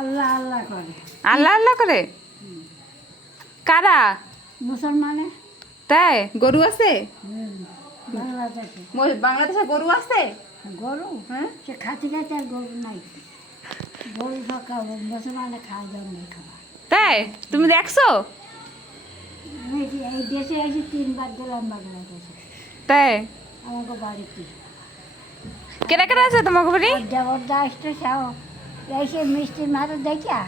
আল্লাহ আল্লাহ করে। আল্লাহ আল্লাহ করে? কারা? মুসলমানে। তাই? গরু আছে? বাংলাদেশে বাংলাদেশে গরু আছে? গরু, হ্যাঁ। সে খাতি খাতি আর গরু নাই। গরু সকাল মুসলমানে খাওয়া দাওয়া নেই খাওয়া। তাই? তুমি দেখছো? এই দেশে এসে 3 বার গেলাম বাংলাদেশে, তাই? আমাকে বাড়িতে। কেনা কেনা আছে তোমাকে বাড়ি? দেবরদা আসতে চাও এসে মিষ্টি মারো দেখা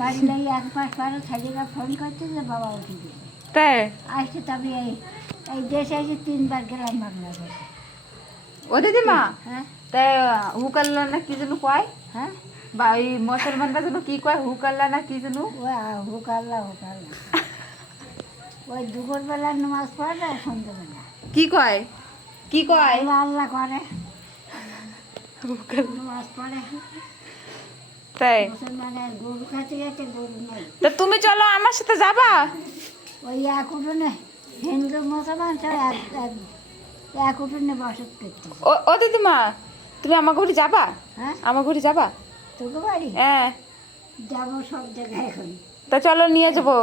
বাড়ি নাই 1 মাস পরে ছেলেরা ফোন করছে যে বাবা উঠে গেছে। তাই? আসতে তবে এই দেশে এসে 3 বার গেলাম বাংলাদেশে। ও দিদিমা, হ্যাঁ তাই হুকাল্লা না কি যেন কয়? হ্যাঁ, বা এই মুসলমানরা যেন কি কয়, হুকাল্লা না কি যেন? ওই হুকাল্লা হুকাল্লা ওই দুপুরবেলা নামাজ পড়ে আর সন্ধ্যেবেলা কি কয়? কি কয়? আল্লাহ আল্লাহ করে, নামাজ পড়ে। তাই? মুসলমানের গরু খাতে গেছে, গরু নেই। তা তুমি চলো আমার সাথে যাবা? ওই এক উঠোনে হিন্দু মুসলমান সব এক উঠোনে বসত করতেছে। ও দিদিমা, তুমি আমার ঘরে যাবা? হ্যাঁ, আমার ঘরে যাবা? তোকে বাড়ি হ্যাঁ। যাবো সব জায়গায় এখন। তা চলো নিয়ে যাবো,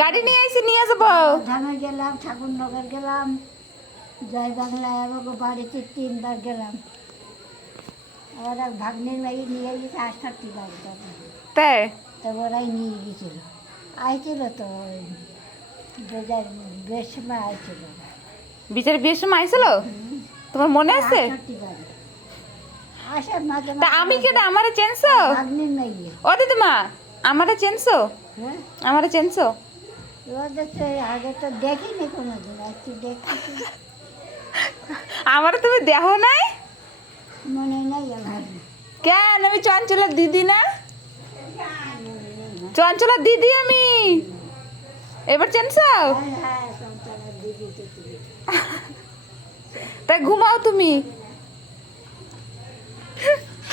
গাড়ি নিয়ে আইসি নিয়ে যাবো। ধামে গেলাম, ঠাকুরনগর গেলাম, জয় বাংলায় আমাকে বাড়িতে 3 বার গেলাম। আবার এক ভাগ্নের মেয়ে নিয়ে গেছে 68 বাড়ি তখন। তাই? তো ওরাই নিয়ে গেছিল, আইছিল তো বেশ সময় আইছিল। বিচারে বিয়ের সময় আইছিল? তোমার মনে আছে? 68 বাড়ি আসে মাঝে তা আমি কেন, আমারে চেনছো? ভাগ্নের মেয়ে। ও দিদিমা, আমারে চেনছো? হ্যাঁ, আমারে চেনছো? ওদের তো আগে তো দেখিনি কোনোদিন, আজকে দেখছি। আমারে তুমি দেখো নাই? মনে নেই আমার, কেন, আমি চঞ্চলার দিদি না? চঞ্চলার দিদি আমি। এবার চেনছো? হ্যাঁ সন্তানের দিদি তো তুমি। তাই ঘুমাও তুমি।